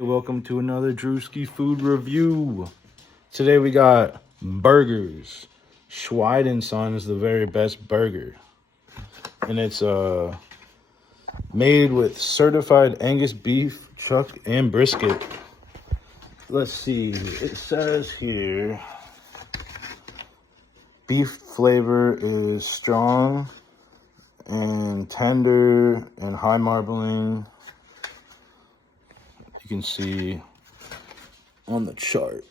Welcome to another Drewski food review. Today we got burgers. Schweid and Sons, the very best burger. And it's made with certified Angus beef, chuck, and brisket. Let's see, it says here, beef flavor is strong and tender and high marbling. You can see on the chart.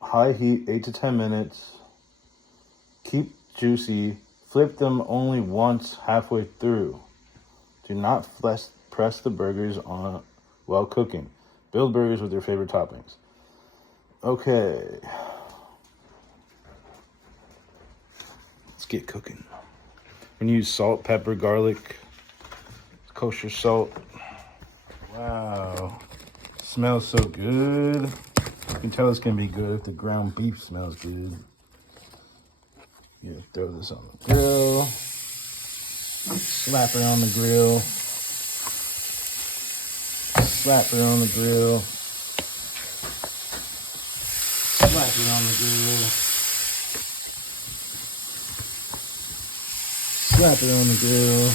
High heat, 8 to 10 minutes. Keep juicy. Flip them only once halfway through. Do not press the burgers on while cooking. Build burgers with your favorite toppings. Okay. Let's get cooking. We're gonna use salt, pepper, garlic, kosher salt. Wow. Smells so good. You can tell it's gonna be good if the ground beef smells good. Yeah, throw this on the grill. Slap it on the grill. Slap it on the grill. Slap it on the grill. Slap it on the grill.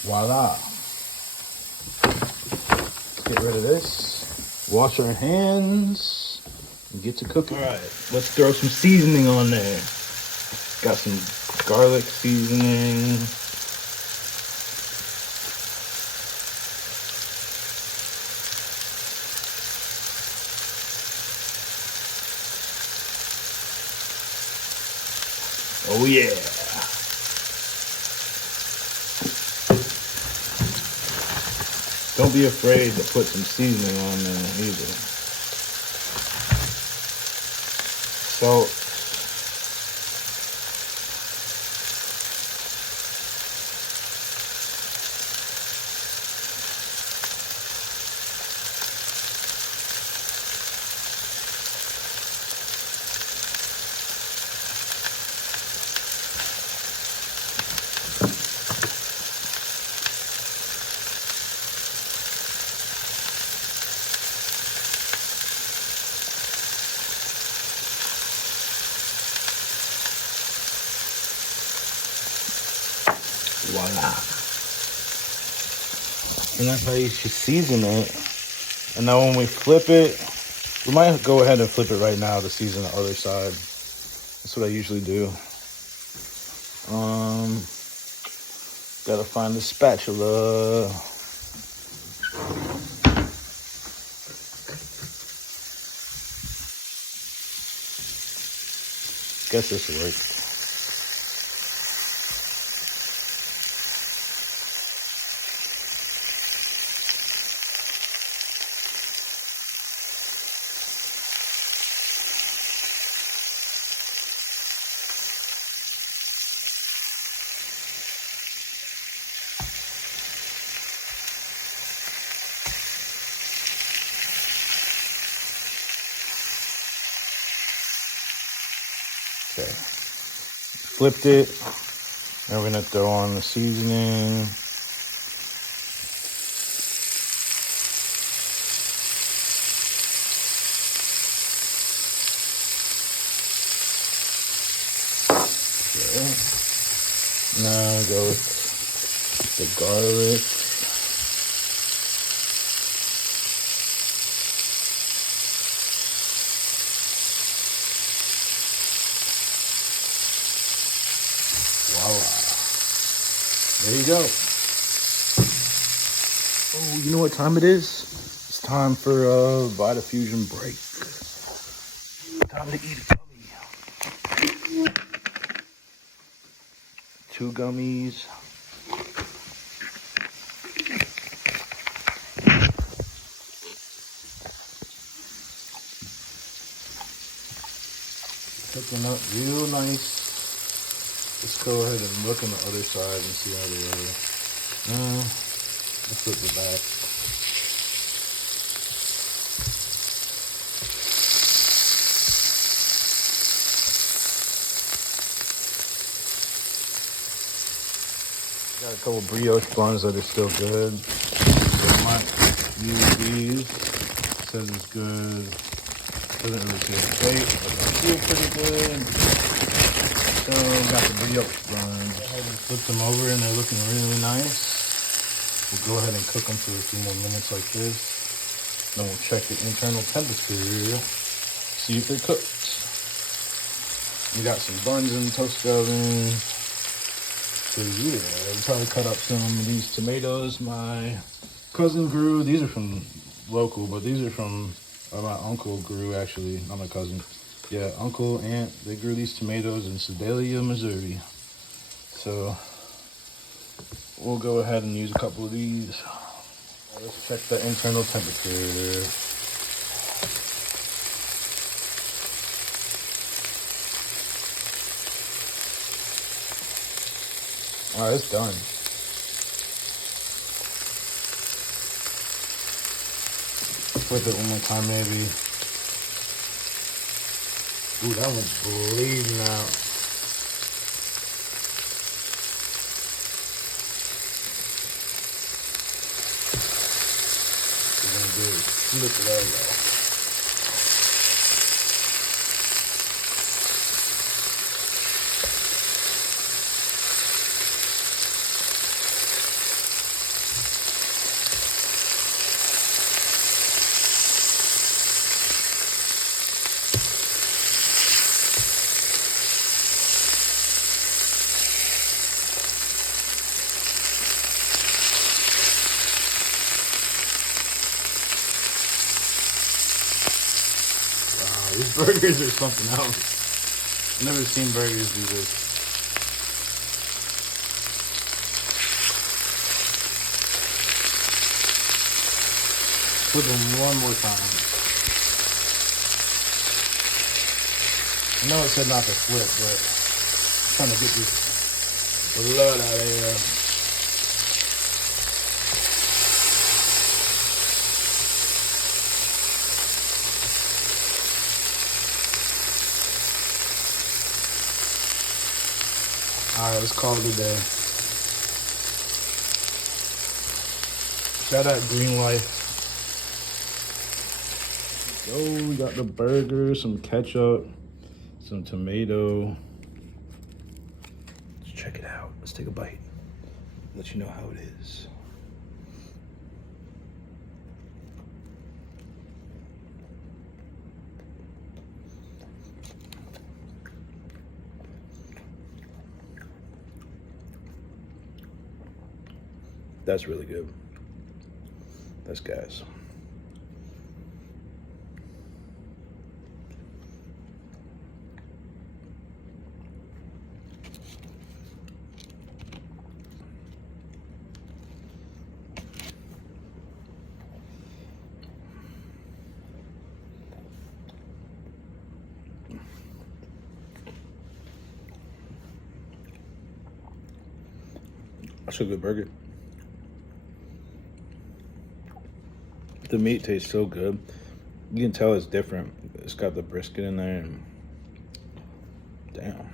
Voila. Let's get rid of this. Wash our hands and get to cooking. All right, let's throw some seasoning on there. Got some garlic seasoning. Oh yeah. Don't be afraid to put some seasoning on there either. Salt. Voila. And that's how you should season it. And now when we flip it, we might go ahead and flip it right now to season the other side. That's what I usually do. Gotta find the spatula. Guess this worked. Okay, flipped it. Now we're gonna throw on the seasoning. Okay. Now go with the garlic. Voila. There you go. Oh, you know what time it is? It's time for a Vitafusion break. Time to eat a gummy. 2 gummies. Cooking up real nice. Let's go ahead and look on the other side and see how they are. Let's flip it back. Got a couple brioche buns that are still good. So might use these. It says it's good. Doesn't really taste great, but they feel pretty good. So got the brioche buns. I just flipped them over and they're looking really nice. We'll go ahead and cook them for a few more minutes like this. Then we'll check the internal temperature, see if they're cooked. We got some buns in the toaster oven. So yeah, I'll probably cut up some of these tomatoes my cousin grew. These are from local, but these are from my uncle grew actually, not my cousin. Yeah, uncle, aunt, they grew these tomatoes in Sedalia, Missouri. So we'll go ahead and use a couple of these. Let's check the internal temperature. All right, it's done. Flip it one more time, maybe. Ooh, that one's bleeding out. What we're gonna do is flip it over. These burgers are something else. I've never seen burgers do this. Flip them one more time. I know it said not to flip, but I'm trying to get this blood out of here. All right, let's call it a day. Shout out Green Life. Oh, we got the burger, some ketchup, some tomato. Let's check it out. Let's take a bite. Let you know how it is. That's really good. That's gas. That's a good burger. The meat tastes so good. You can tell it's different. It's got the brisket in there and damn.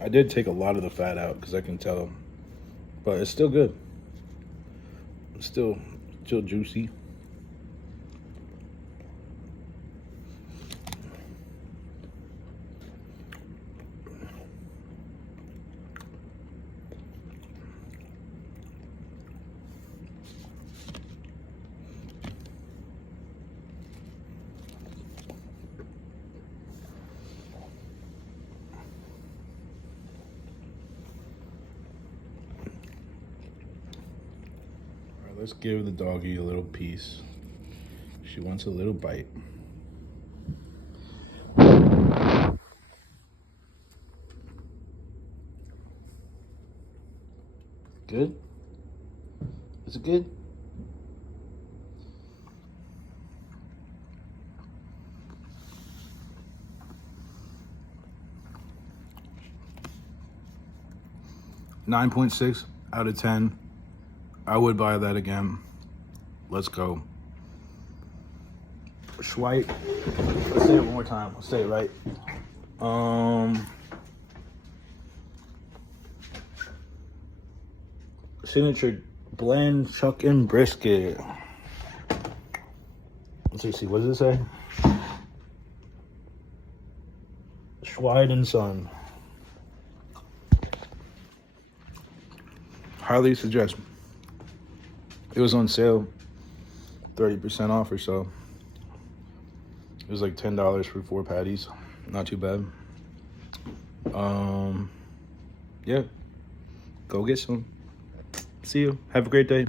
I did take a lot of the fat out because I can tell, but it's still good. It's still juicy. Let's give the doggy a little piece. She wants a little bite. Good? Is it good? .6 out of 10. I would buy that again. Let's go. Schweid. Let's say it one more time. Let's say it right. Signature blend chuck-in brisket. Let's see. What does it say? Schweid and Sons. Highly suggest. It was on sale, 30% off or so. It was like $10 for 4 patties. Not too bad. Yeah. Go get some. See you. Have a great day.